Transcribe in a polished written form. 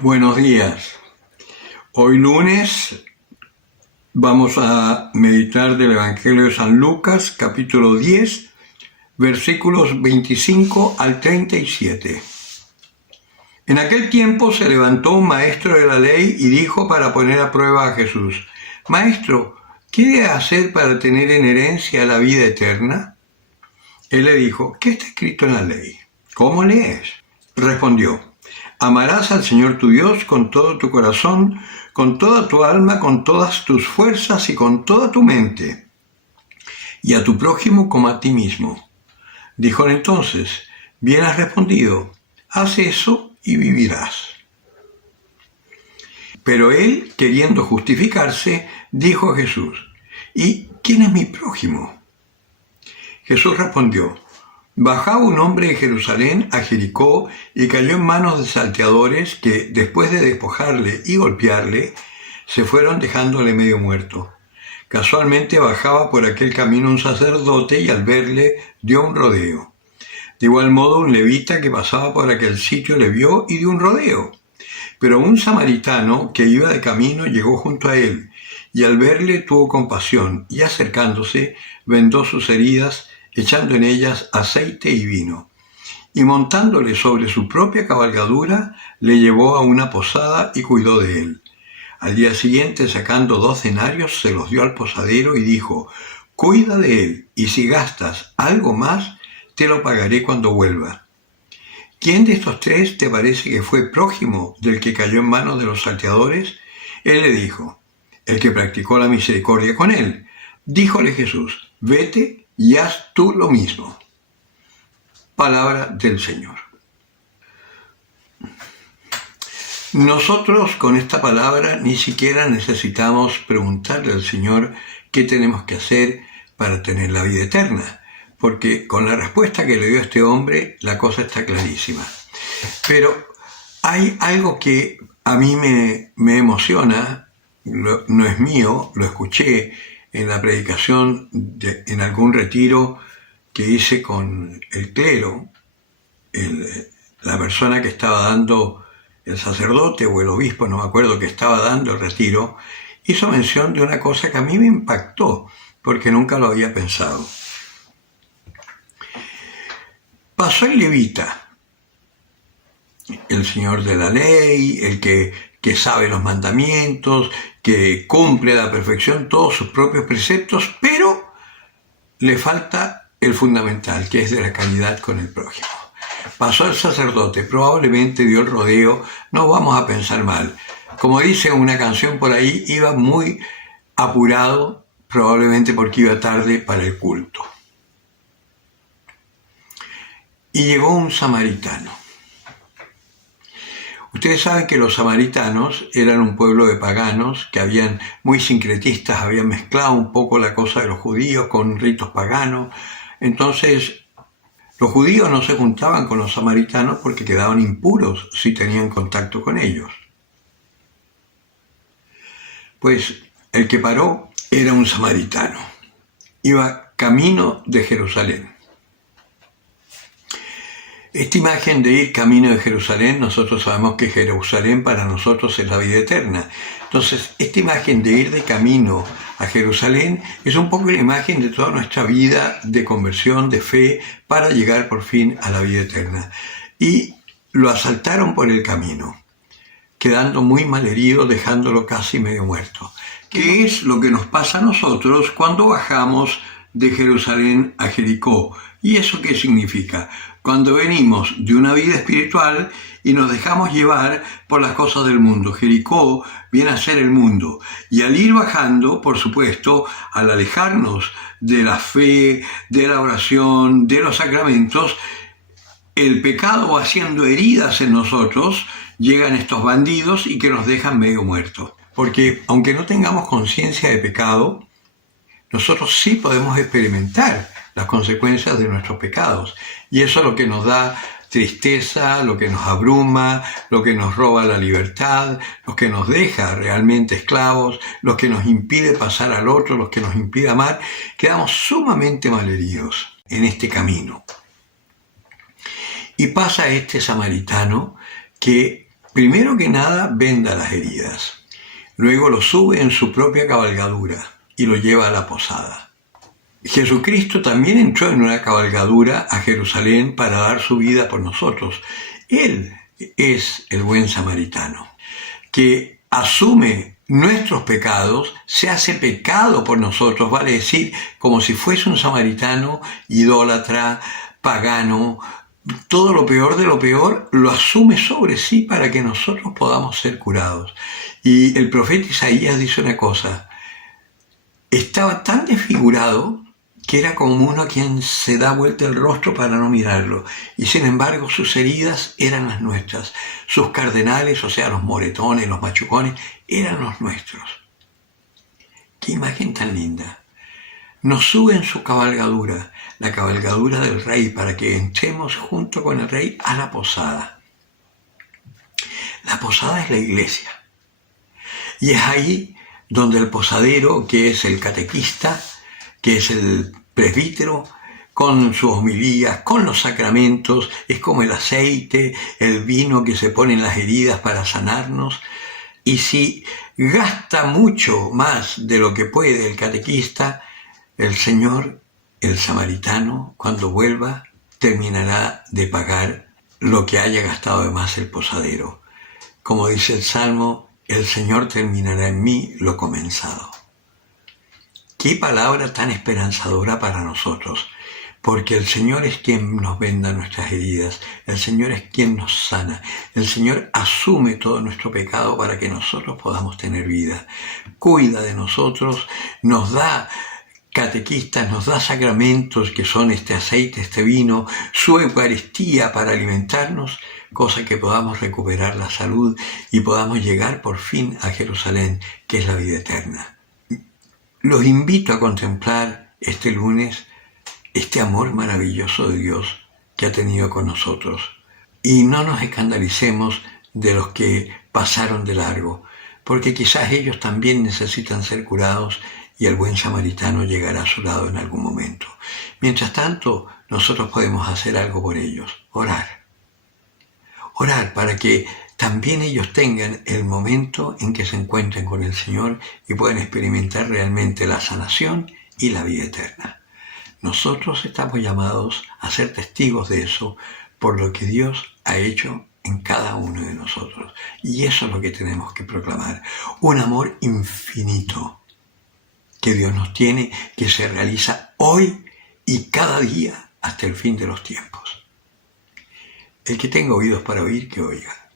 Buenos días. Hoy lunes vamos a meditar del Evangelio de San Lucas, capítulo 10, versículos 25 al 37. En aquel tiempo se levantó un maestro de la ley y dijo para poner a prueba a Jesús: Maestro, ¿qué he de hacer para tener en herencia la vida eterna? Él le dijo: ¿Qué está escrito en la ley? ¿Cómo lees? Respondió: Amarás al Señor tu Dios con todo tu corazón, con toda tu alma, con todas tus fuerzas y con toda tu mente, y a tu prójimo como a ti mismo. Díjole entonces: Bien has respondido, haz eso y vivirás. Pero él, queriendo justificarse, dijo a Jesús: ¿Y quién es mi prójimo? Jesús respondió: Bajaba un hombre de Jerusalén a Jericó y cayó en manos de salteadores que, después de despojarle y golpearle, se fueron dejándole medio muerto. Casualmente bajaba por aquel camino un sacerdote y al verle dio un rodeo. De igual modo un levita que pasaba por aquel sitio le vio y dio un rodeo. Pero un samaritano que iba de camino llegó junto a él y al verle tuvo compasión y acercándose vendó sus heridas, echando en ellas aceite y vino, y montándole sobre su propia cabalgadura, le llevó a una posada y cuidó de él. Al día siguiente, sacando 2 denarios, se los dio al posadero y dijo: Cuida de él, y si gastas algo más, te lo pagaré cuando vuelva. ¿Quién de estos 3 te parece que fue prójimo del que cayó en manos de los salteadores? Él le dijo: El que practicó la misericordia con él. Díjole Jesús: Vete y haz tú lo mismo. Palabra del Señor. Nosotros con esta palabra ni siquiera necesitamos preguntarle al Señor qué tenemos que hacer para tener la vida eterna, porque con la respuesta que le dio este hombre la cosa está clarísima. Pero hay algo que a mí me emociona, no es mío, lo escuché en la predicación en algún retiro que hice con el clero. La persona que estaba dando, el sacerdote o el obispo, no me acuerdo, que estaba dando el retiro, hizo mención de una cosa que a mí me impactó, porque nunca lo había pensado. Pasó el levita, el señor de la ley, el que sabe los mandamientos, que cumple a la perfección todos sus propios preceptos, pero le falta el fundamental, que es de la caridad con el prójimo. Pasó el sacerdote, probablemente dio el rodeo, no vamos a pensar mal. Como dice una canción por ahí, iba muy apurado, probablemente porque iba tarde para el culto. Y llegó un samaritano. Ustedes saben que los samaritanos eran un pueblo de paganos que habían, muy sincretistas, habían mezclado un poco la cosa de los judíos con ritos paganos. Entonces, los judíos no se juntaban con los samaritanos porque quedaban impuros si tenían contacto con ellos. Pues el que paró era un samaritano. Iba camino de Jerusalén. Esta imagen de ir camino de Jerusalén, nosotros sabemos que Jerusalén para nosotros es la vida eterna. Entonces, esta imagen de ir de camino a Jerusalén es un poco la imagen de toda nuestra vida de conversión, de fe, para llegar por fin a la vida eterna. Y lo asaltaron por el camino, quedando muy malherido, dejándolo casi medio muerto. ¿Qué es lo que nos pasa a nosotros cuando bajamos de Jerusalén a Jericó? ¿Y eso qué significa? Cuando venimos de una vida espiritual y nos dejamos llevar por las cosas del mundo. Jericó viene a ser el mundo. Y al ir bajando, por supuesto, al alejarnos de la fe, de la oración, de los sacramentos, el pecado va haciendo heridas en nosotros, llegan estos bandidos y que nos dejan medio muertos. Porque aunque no tengamos conciencia de pecado, nosotros sí podemos experimentar las consecuencias de nuestros pecados. Y eso es lo que nos da tristeza, lo que nos abruma, lo que nos roba la libertad, lo que nos deja realmente esclavos, lo que nos impide pasar al otro, lo que nos impide amar. Quedamos sumamente malheridos en este camino. Y pasa este samaritano que primero que nada venda las heridas, luego lo sube en su propia cabalgadura y lo lleva a la posada. Jesucristo también entró en una cabalgadura a Jerusalén para dar su vida por nosotros. Él es el buen samaritano, que asume nuestros pecados, se hace pecado por nosotros, vale decir, como si fuese un samaritano, idólatra, pagano, todo lo peor de lo peor, lo asume sobre sí para que nosotros podamos ser curados. Y el profeta Isaías dice una cosa: estaba tan desfigurado que era como uno a quien se da vuelta el rostro para no mirarlo, y sin embargo sus heridas eran las nuestras, sus cardenales, o sea, los moretones, los machucones, eran los nuestros. ¡Qué imagen tan linda! Nos sube en su cabalgadura, la cabalgadura del rey, para que entremos junto con el rey a la posada. La posada es la iglesia, y es ahí donde el posadero, que es el catequista, que es el presbítero, con sus homilías, con los sacramentos, es como el aceite, el vino que se pone en las heridas para sanarnos. Y si gasta mucho más de lo que puede el catequista, el Señor, el samaritano, cuando vuelva, terminará de pagar lo que haya gastado de más el posadero. Como dice el Salmo, el Señor terminará en mí lo comenzado. Qué palabra tan esperanzadora para nosotros, porque el Señor es quien nos venda nuestras heridas, el Señor es quien nos sana, el Señor asume todo nuestro pecado para que nosotros podamos tener vida. Cuida de nosotros, nos da catequistas, nos da sacramentos que son este aceite, este vino, su Eucaristía para alimentarnos, cosa que podamos recuperar la salud y podamos llegar por fin a Jerusalén, que es la vida eterna. Los invito a contemplar este lunes este amor maravilloso de Dios que ha tenido con nosotros. Y no nos escandalicemos de los que pasaron de largo, porque quizás ellos también necesitan ser curados y el buen samaritano llegará a su lado en algún momento. Mientras tanto, nosotros podemos hacer algo por ellos, orar. Orar para que también ellos tengan el momento en que se encuentren con el Señor y puedan experimentar realmente la sanación y la vida eterna. Nosotros estamos llamados a ser testigos de eso por lo que Dios ha hecho en cada uno de nosotros. Y eso es lo que tenemos que proclamar. Un amor infinito que Dios nos tiene, que se realiza hoy y cada día hasta el fin de los tiempos. El que tenga oídos para oír, que oiga.